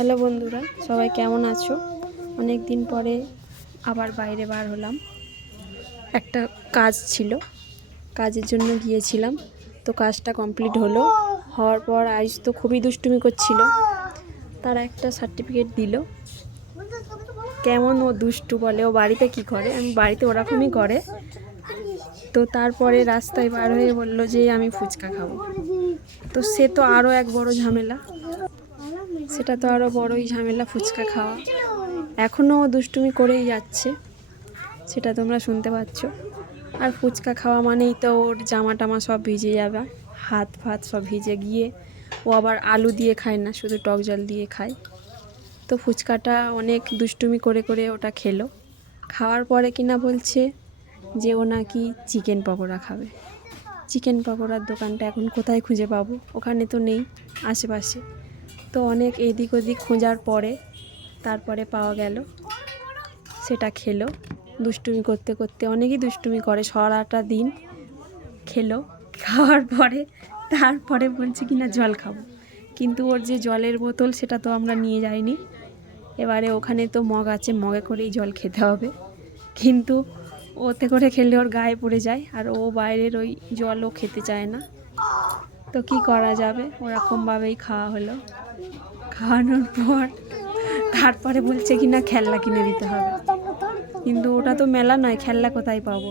Hello বন্ধুরা, সবাই কেমন আছো? অনেক দিন পরে আবার বাইরে বার হলাম। একটা কাজ ছিল, কাজের জন্য গিয়েছিলাম। তো কাজটা কমপ্লিট হওয়ার পর আইস তো খুবই দুষ্টুমি করছিল। তারা একটা সার্টিফিকেট দিল। কেমন ও দুষ্টু বলে, ও বাড়িতে কি করে, আমি বাড়িতে ওরকমই করে। তো তারপরে রাস্তায় বার হয়ে বলল যে আমি ফুচকা খাবো। তো সে তো আরও এক বড় ঝামেলা, সেটা তো আরও বড়ই ঝামেলা ফুচকা খাওয়া। এখনও দুষ্টুমি করেই যাচ্ছে, সেটা তোমরা শুনতে পাচ্ছ। আর ফুচকা খাওয়া মানেই তো ওর জামা টামা সব ভিজে যাবে, হাত ফাত সব ভিজে গিয়ে ও আবার আলু দিয়ে খায় না, শুধু টক জল দিয়ে খায়। তো ফুচকাটা অনেক দুষ্টুমি করে করে ওটা খেলো। খাওয়ার পরে কিনা বলছে যে ও নাকি চিকেন পকোড়া খাবে। চিকেন পকোড়ার দোকানটা এখন কোথায় খুঁজে পাবো? ওখানে তো নেই আশেপাশে। তো অনেক এদিক ওদিক খোঁজার পরে তারপরে পাওয়া গেল, সেটা খেলো। দুষ্টুমি করতে করতে, অনেকই দুষ্টুমি করে, সারাটা দিন খেলো। খাওয়ার পরে তারপরে বলছে কিনা জল খাবো, কিন্তু ওর যে জলের বোতল সেটা তো আমরা নিয়ে যাইনি। এবারে ওখানে তো মগ আছে, মগে করেই জল খেতে হবে, কিন্তু ওতে করে খেলে ওর গায়ে পড়ে যায়, আর ও বাইরের ওই জলও খেতে চায় না। তো কি করা যাবে, ওরকমভাবেই খাওয়া হলো। খাওয়ানোর পর তারপরে বলছে কি না খেলনা কিনে দিতে হবে, কিন্তু ওটা তো মেলা নয়, খেলনা কোথায় পাবো?